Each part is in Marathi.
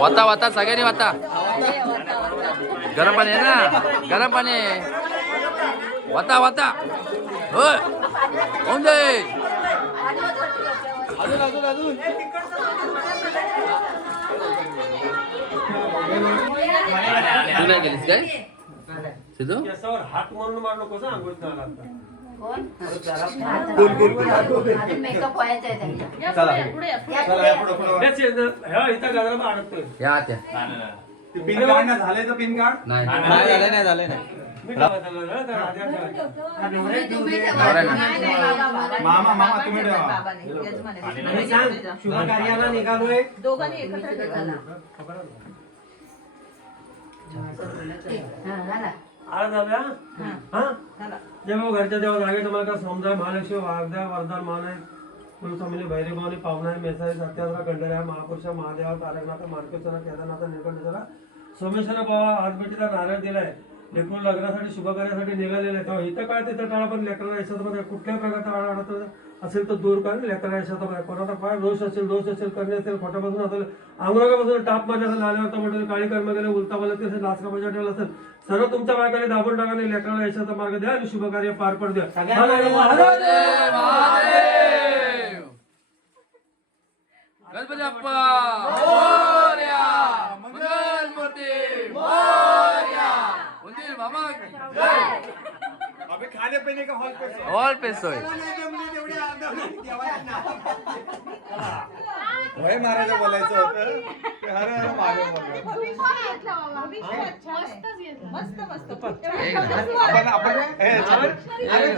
वाता वाता सगळ्यांनी वाता. गरम पाणी आहे ना, गरम पाणी वाता वाता. होय होऊन दे. तू नाही गेलीस काय सिद्धू? हात मारून मारलो कसं आंघोळ या त्या पिन काढ झाले तर पिन काढ. नाही झाले नाही. मामा मामा तुम्ही ठेवा. शुभ कार्याला निघालोय. दोघांनी एकत्र आज जाऊया. हा जेव्हा घरच्या तेव्हा जागे तुम्हाला समजा महालक्ष्मी वागद्या वरदान मान आहे कुलसमिली भैरवानी पावना मेसाई सत्याग्रह कंडऱ्या महापुरुष महादेवा तारकनाथ मार्केश्वर केदारनाथ निळकंठेश्वरा सोमेश्वर बाबा आजबेटीला नारळ दिलाय. लेकरून लग्नासाठी शुभ कार्यासाठी निघालेलं आहे तेव्हा इथं काय तिथं टाळा पण लेकराला यशात कुठल्याही प्रकारचा अडचण असेल तर दूर कर. लेकराला यशात कोणाचा काय दोष असेल करणे असेल खोट्यापासून असेल अंगरोगापासून टाप मारले असेल आल्यावर म्हटलं काळी कर्म केले उलटा बोलत असेल नाचका बजा ठेवला असेल सर्व तुमच्या बायकाने दाबून टाकाने लेकराला यशाचा मार्ग द्या आणि शुभ कार्य पार पड द्या. गणपती बाप्पा मोरया. मंगलमूर्ती मोरया. उंदीर मामा अबे खाने पिने का हॉल पे हॉल पे सोय. वय महाराज बोलायचं होतं. अरे मागे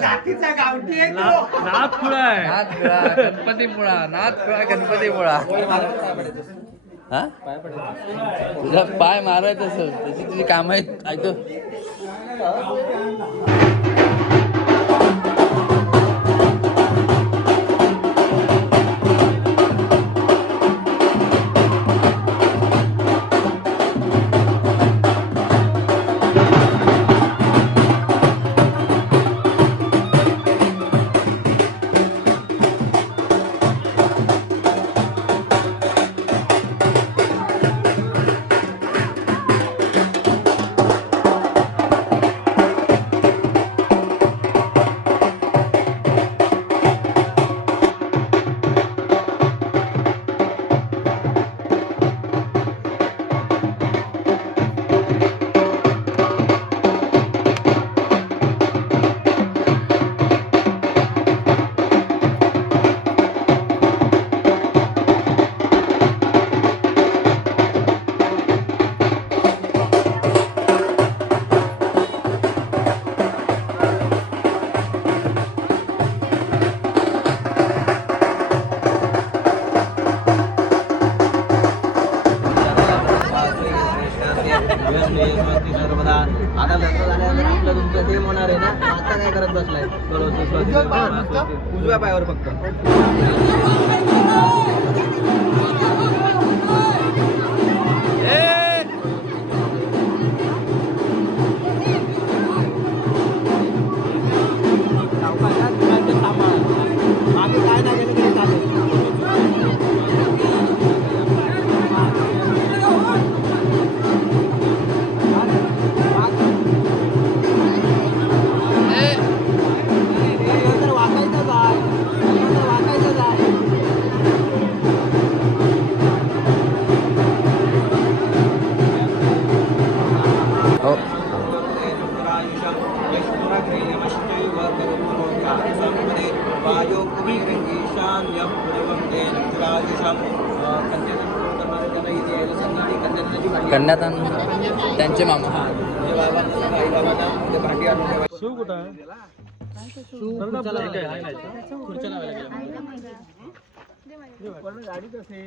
जातीचा गावठी आहे गणपतीपुळा नाथपुळा गणपतीपुळा. हा तुझा पाय मारायचं असेल त्याची तुझी काम आहेत ऐकतो. आता लग्न झाल्यानंतर आपलं तुमचं ते होणार आहे ना. आता काय करत बसलाय उजव्या पायावर फक्त. मागे काय नाही गेलं तरी चालेल. कन्यादान त्यांचे मामा. शिव कुठं आहे? गाडी कसे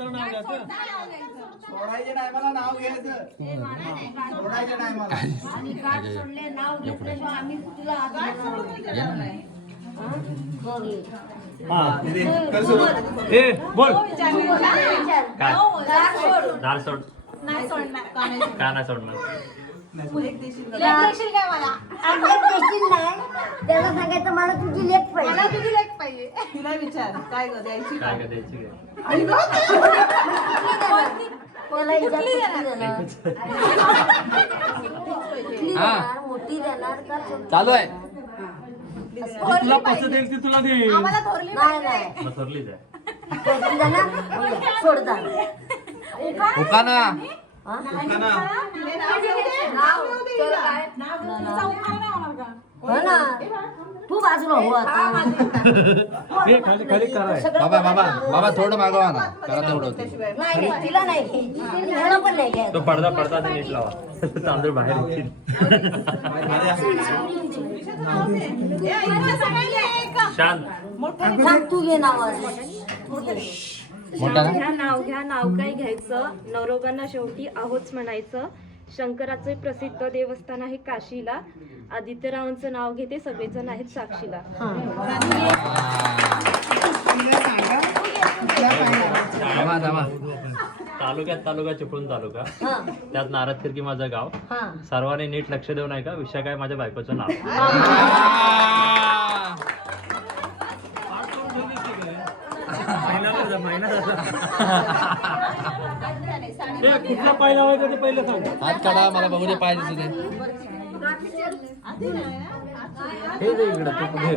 सोडताना नाव घ्यायचं. सोडायच्या टायमाला नाव घ्यायचं. सोडायच्या टायमाला. आणि गाठ सोडले नाव घेतल्याशिवाय आम्ही तुला ए बोल. दार सोड का नाही सोडणार त्याला सांगायचं मला तुझी लेख पाहिजे. तिला विचार काय ग द्यायची काय का द्यायची काय? त्याला विचार कुठली देणार? कुठली हा. देणार? मोठी देणार का छोटी? चालू आहे. तुला पसंत येईल ती तुला दे. नाही नाही मग थोरलीच आहे. छोटी देणार सोडतात. हुकाना हो ना तू बाजूला हो आता. हे खाली खाली कराय. बाबा बाबा बाबा थोडं मागवा ना करा तेवढं ते. नाही नाही तिला नाही घ्यायची. तिला पण नाही घ्यायची. तो पडदा ते नीट लावा तांदूळ बाहेर येतील. शांत थांब, तू घे नाव मोठा ना? नाव घ्या नाव काय घ्यायचं. नवरोबांना शेवटी आहोच म्हणायचं. शंकराचे प्रसिद्ध देवस्थान आहे काशीला. आदित्यरावांचं नाव घेते सगळेजण आहेत साक्षीला. थांबा थांबा. तालुक्यात तालुका चिपळूण तालुका त्यात नारद खिरकी माझं गाव. सर्वांनी नीट लक्ष देऊ नये का विषय काय माझ्या बायकोचं नाव. ए कुठला पाय लावायचा ते पहिलं सांग. हात काढा मला बघू दे पाय दिसू दे. हे दे इकडं तू घे.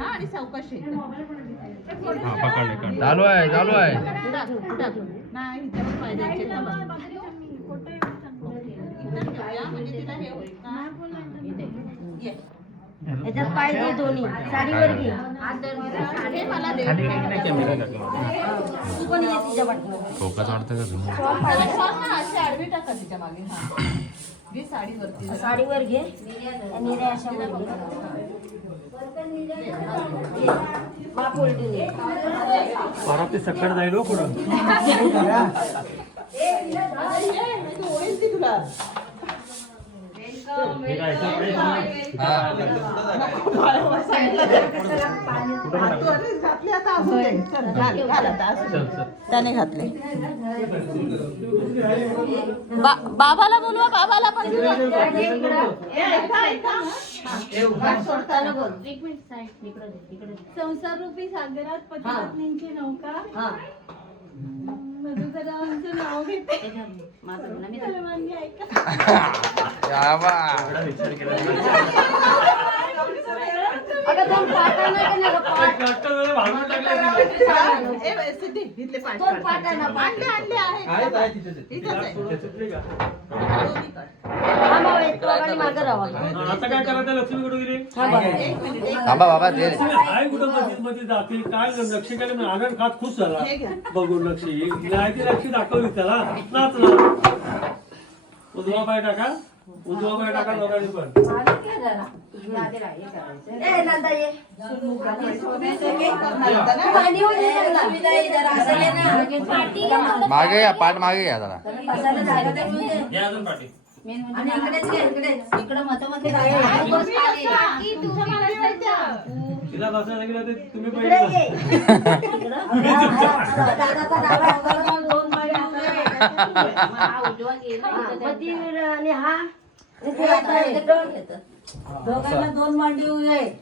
आणि चौकशी हा पकडले चालू आहे चालू आहे. नाही विचारून पाहिजे ना बघ. म्हणजे तिला हे होईल का? याच्यात पाय दे दोन्ही. साडीवर घे. हे मला दे. तू पण ये तिच्या वाटणं. फोकस वाटतं का अशी आडवी टाका तिच्या मागे. हा घे साडीवरती जरा. साडीवर घे आणि रे अशा वर घे. बाप उलटून घे. परत ते सकट जाईल हो पुढं. होईल ती तुला. घातले आता अजून ते. चल, घाल आता असू दे. त्याने घातले. बाबाला बोलवा. बाबाला पण घेऊया. सोडताना बोल. संसार रूपी सागरात पतिपत्नींची नौका. मधुकरावांचं नाव घेते. सर्वांनी ऐका. अगं दोन पाटा नाही का पाट. सिद्धी इथले पाठ दोन पाटा ना पाट. आणले आहेत. इथेच आहे. थांबा बाई, तू आणि मागं राहा. आता काय करायचं? लक्ष्मी कुठे गेली? थांबा बाबा दे. काय कुठं मस्जिद मध्ये जाते काय लक्ष्मी काय आनंद खात खुश झाला बघून. लक्ष्मी नाही ती लक्ष्मी दाखवली त्याला नाचला. उजवा पाय टाका. उजवा पाय टाका दोघांनी पण. ए नंदा ये. पाणी वगैरे जरा. असं ये ना. मागे या पाठ मागे घ्या जरा. बसायला जागा तर मिळू दे. या अजून पाठी. आणि इकडेच घे, इकडेच. इकडं मधोमध राहा. तिला बसायला गेलं ते तुम्ही इकडे पहिले ये. इकडं. दादाचा डावा हाताला दोन पाय आणि हा इथे आता इथे दोन येतं. दोघांना दोन मांडी उभे आहेत.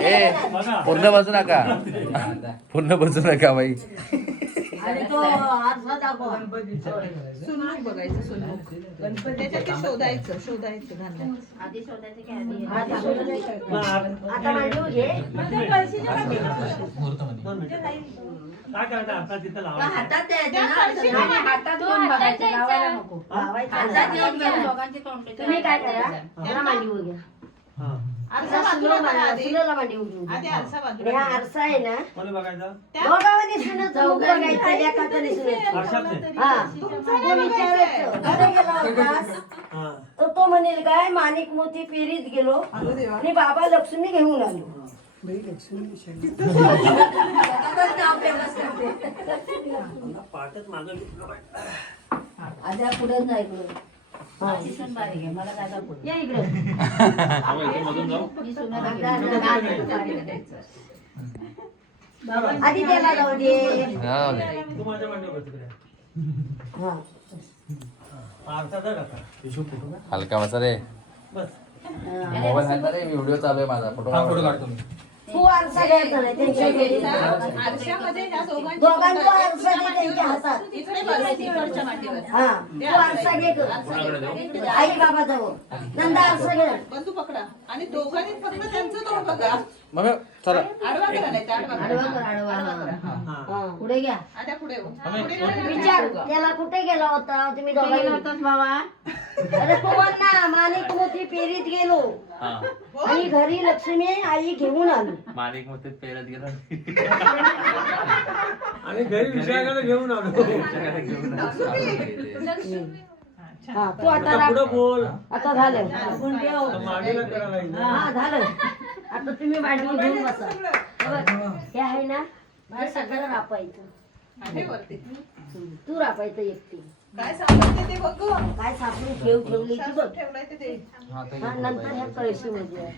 ए पूर्ण बसू नका. पूर्ण बसू नका बाई. आणि तो आरसा दाखवा. सुनमुख बघायचं. सुनमुख त्याच्यात ते शोधायचं धान्यात. आधी शोधायचं की आधी आता मांडी घे. काय करायचं आता तिथं लावा. हातात द्यायचं ना. हातात घेऊन बघायचं. लावायला नको. लावायचं. हातात घेऊन बघा. तुम्ही काय करा जरा मांडी घ्या. हा. आरसा सुनेला मांडी उडून आधी आरसा बाजूला आणि हा आरसा आहे ना कोणी बघायचा दोघांमध्ये सुनेचं मुख बघायचं लेकाचं आणि सुनेचं. आरशात नाही हा तो विचारायचं कुठे गेला होतास हा तर तो म्हणेल काय माणिक मोती पेरीत गेलो आणि बाबा लक्ष्मी घेऊन आलो. पाठच माझं आजा पुढे जा इकडे मला दादा पुढे या इकडे मधून जाऊ आधी त्याला जाऊ दे. जाऊ दे. तू माझ्या मांडीवर बस तिकडे. हा आरसाचा कसा हलका बसा रे. बस मोबाईल आहे ना रे, व्हिडिओ चालू आहे माझा. फोटो काढतो मी. तू आरसा घ्यायचा नाही त्यांच्या घरी. आरशामध्ये ह्या दोघांची दोघांचा आरसा घे त्यांच्या हातात. इकडे बघायची इकडच्या मांडीवर हा तू आरसा घे गं. आई बाबा जाऊ नंदा आरसा घे. बंधू पकडा आणि दोघांनी फक्त त्यांचं तोंड बघा. मग चला. आडवा करा नाही तर आडवा आडवा करा. कर आडवा. हा पुढे घ्या. आता पुढे हो. पुढे नाही. विचार त्याला कुठे गेला होता तुम्ही दोघांनी होतात बाबा. अरे तो ना माणिक मोती पेरीत गेलो हा आणि घरी लक्ष्मी आई घेऊन आलो. माणिक मग ते पेरत गेला आणि घरी विषयाकडे घेऊन आलो हा तू आता आता पुढं राग- बोल आता झालं आता मांडीला करायला लागलं. हा झालं. आता तुम्ही मांडीवर घेऊन बसा. हे आहे ना हे सगळं रापायचं. आहे वरती. तू रापायचं एकटी. काय सापडते ते बघ गं. काय सापडून ठेवली ती बघ. ठेवलंय ते हा नंतर ह्या कळशीमध्ये आहे.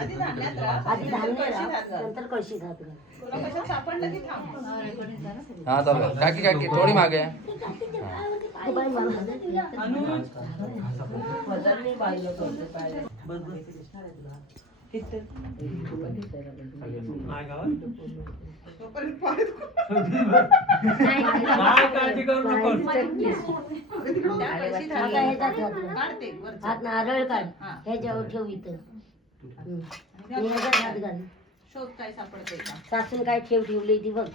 आधी धान्यात राहा. आधी धान्य राप नंतर कळशी घात घाल. तुला कशात सापडलं की थांब. हा चालू. काकी काकी थोडी मागे. अरे बाई, मला नाही गावात? तोपर्यंत पाय काय काळजी करू नको त्या कळशीत आता हात ह्याच्यात घाल. काढते वरचं. हात नारळ काढ हा. ह्याच्यावर ठेव इथं. आणि ह्याच्यात हात घाल. शोध काय सापडते का. सासून काय ठेवली ती बघ.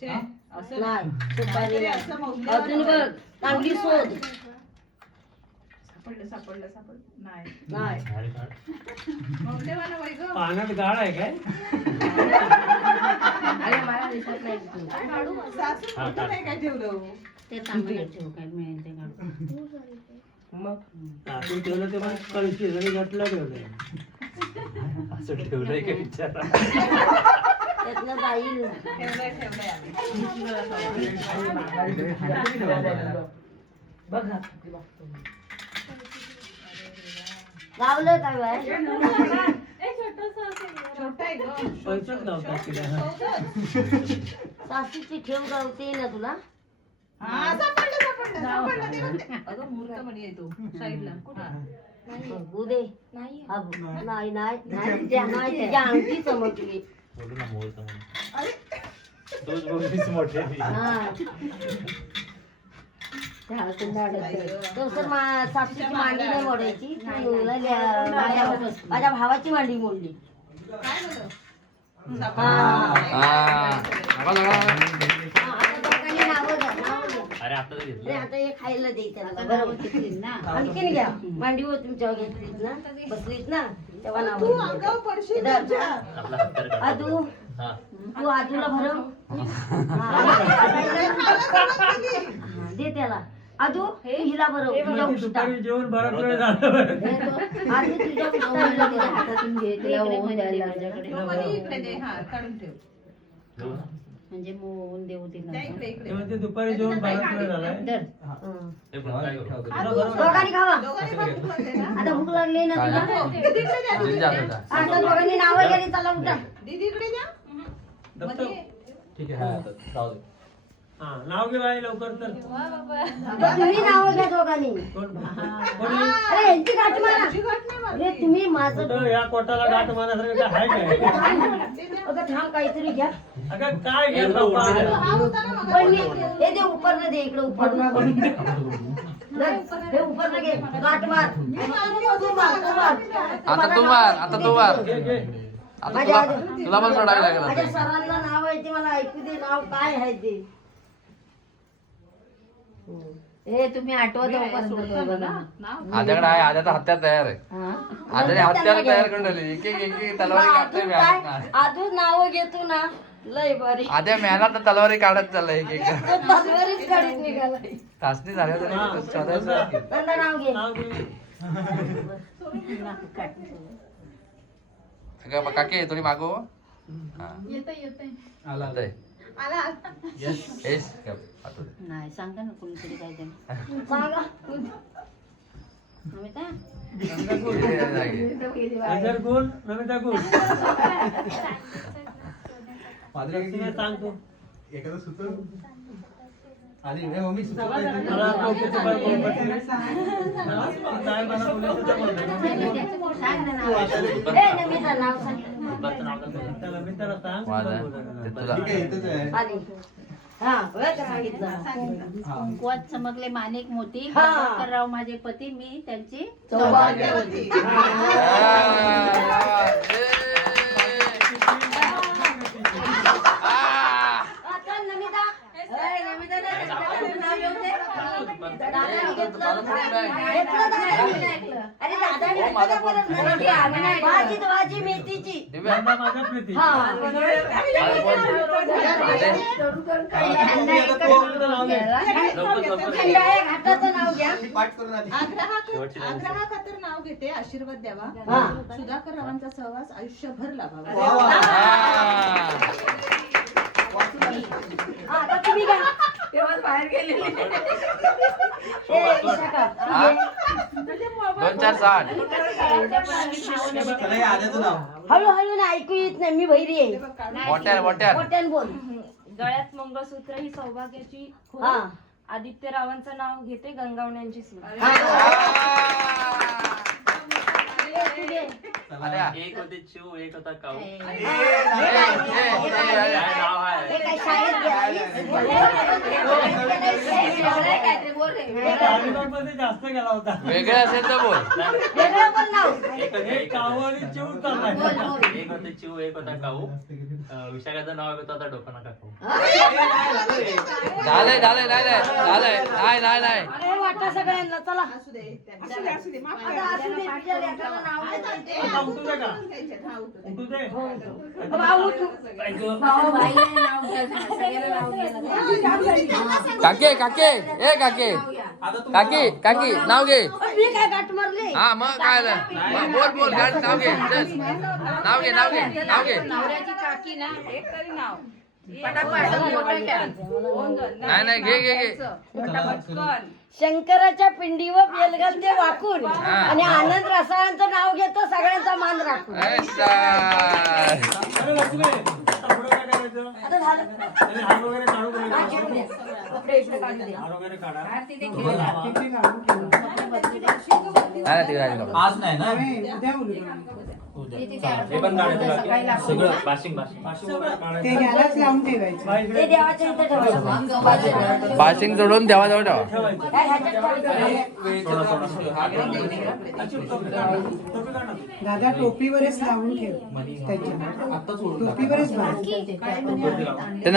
छे, असं नाही सुपारी नाही. असं मौल्यवान अजून बघ चांगली शोध. सापडलं नाही नाही मौल्यवान आहे बाई गं. पाण्यात गाळ आहे काय अरे मला दिसत नाही तू. सासू कुठं नाही काय ठेवलं. ते चांगलं ठेव काय मिळेल ते काढ. मग आपण ठेवलं ते पण कळशी जरी घातलं ठेवलं असं ठेवलंय का विचार त्यातलं जाईल. ठेवलंय आम्ही. गावलं काय बाय. छोटा आहे गं. पैसेच नव्हता तिला सासूची ठेव गावते ना तुला. हा सापडलं ते म्हणते. अगं मुहूर्त म्हणे येतो साईडला. हा. बघू दे. हा बघ. नाही नाही नाही तिच्या अंगठी चमकली. बोलू ना मुहूर्त म्हणून तोच बोललीस मोठे हा सासूची मांडी नाही मोडायची. माझ्या भावाची मांडी मोडली. काय झालं. हा. आता दोघांनी नावं घ्या, नावं घ्या. अरे आता तर घेतलं नाही, आता हे खायला दे त्याला. बरोबर आणखीन घ्या. मांडीवर तुमच्यावर घेतलीत ना बसलीत ना तेव्हा तू नाव अंगावर पडशील इधर. त्यांच्या. आपला हत्तर काढ. आदू हा तू आदूला भरव. दे त्याला. आदू हिला भरव. हिला उष्टा. दुपारी जेवण बराच वेळ झालं आदू तुझ्या उष्टाला दे. हातातून घे तिला ओवून द्यायला माझ्याकडे. तो म्हणे इकडे दे. हा काढून ठेव. देऊ ना? म्हणजे मोवून देऊ त्या तिला. इकडे इकडे. तेव्हा ते दुपारी जेवण बराच वेळ झालाय हे पण काय करू? दोघांनी खावा. दोघांनी पण भूक लागली ना. आता भूक लागली ना तुला. दीदी इकडे द्या. दिदी जात होता. आता दोघांनी नावं गेली चला उठा. दीदी इकडे द्या. दत्त ठीक आहे हा राहू दे. हा नाव घे बाई लवकर तर तुम्ही नावं घ्या दोघांनी. कोणी अरे यांची गाठ मारा. तुझी गाठ नाही मारली. अरे तुम्ही माझं कुठं या कोटाला गाठ मारण्यासारखं काय आहे काय अगं थांब काहीतरी घ्या. अगं काय घे बाप्पा? हा होता ना मग. पण हे दे उपरनं दे इकडे उपरनं. हे उपरनं घे गाठ मार. तू मार तू मार. आता तू मार. आता तू मार. घे, घे. आता तुला पण सोडावी लागेल माझ्या आता. सरांना नाव आहे ते मला ऐकू दे. नाव काय आहे ते. ए तुम्ही आठवत आद्याकडे आहे, आद्याचा हत्यार तयार आहे. आद्याने हत्यार तयार करून ठेवली. एक एक तलवारी काढतोय मॅनात. अजून नाव घेतो ना लय भारी आद्या मॅनात तलवारी काढत चाललाय एक एक. तो तलवारीच काढीत निघालाय. तासनी झाल्या तरी शोधायचं. नंदा नाव घे. अगं काकी थोडी मागो. येतंय. आला आला हेच पाठवू दे. नाही सांगा ना कोणीतरी काय ते सांगा नमिता अजर गुण नमिता गुण सांग तू एखादं सुचव आधी रे मम्मी सुचव मला टोपीचं बाय बोलते काय मला बोलायचं सांग ना नाव ए नमिता नाव सांग त्याला मित्राला सांग माझं ते तुला ठीक आहे इथंच आहे आली हा वेळ सांगितलं कुवात चमकले माणिक मोती हा. राव माझे पती मी त्यांची सौभाग्यवती आता नमिता नमिता नाव घेऊ दे. दादाने घेतलं. अरे दादाने घेतलं परत मराठी आम्ही नाही. भाजी मेथीची दिव्या माझ्या प्रीती हा खंडाळ्या घाटाचं नाव घ्या. पाठ करून आधी आग्रहाखातर नाव घेते. आशीर्वाद द्यावा. हा. सुधाकर रावांचा सहवास आयुष्यभर लाभावा. आता तुम्ही घ्या. तेव्हा बाहेर गेले. ए, विशाखा, तू हा? घे. 2-4-7 चला हे आद्याचं नाव हळूहळू ना ऐकू येत नाही मी बहिरी आहे मोठ्या मोठ्यान बोल गळ्यात मंगळसूत्र ही सौभाग्याची खूण. हा आदित्य रावांचं नाव घेते गंगावण्यांची सून. तू घे. आद्या. एक होते चिव एक होता काऊ. ए, नाव आहे हे काय शाळेत गेला? मध्ये जास्त गेला होता वेगळं असेल तर बोल. वेगळं बोल नाव. एक कावं आणि चिव चाललाय एक होते चिव एक होता काऊ. विशाखाचं नाव होतं आता डोकं नका खाऊ. झालंय झालंय नाही नाही झालंय नाही नाही नाही अरे वाटा सगळ्यांना चला असू दे. आता असू दे तुझ्या लेकराला नाव द्यायचं. आता उठू दे का उठू दे भाऊ तू भाऊ बाईने नाव घ्या सगळ्याला नाव घ्या. काके काके ए काके काकी काकी नाव घे. मी काय गाठ मारले हा मग काय झालं? मग बोल बोल गाडी नाव घे चल. नाव घे नाव घे नाव घे. नवऱ्याची काकी ना एक तरी नाव नाही नाही घे घे घे. शंकराच्या पिंडीवर बेलगल ते वाकून आणि आनंद रसाळांचं नाव घेतो सगळ्यांचा मान राखून. ऐसा. अरे लक्ष्मी आता पुढं काय करायचं आता झालं आणि हात वगैरे काढून कपडे इकडे काढून दे. हात वगैरे काढा नाही नाही, तिकडे राहिली नको. आज नाही ना हे पण काढायचं सगळं बाशिंग बाशिंग. ते देवाच्या इथं ठेवायचं. बाशिंग जोडून देवाजवळ ठेवा. ह्याच्यात ठेवायचं. दादा टोपीवरच लावून ठेव त्याच्या टोपीवरच बांध.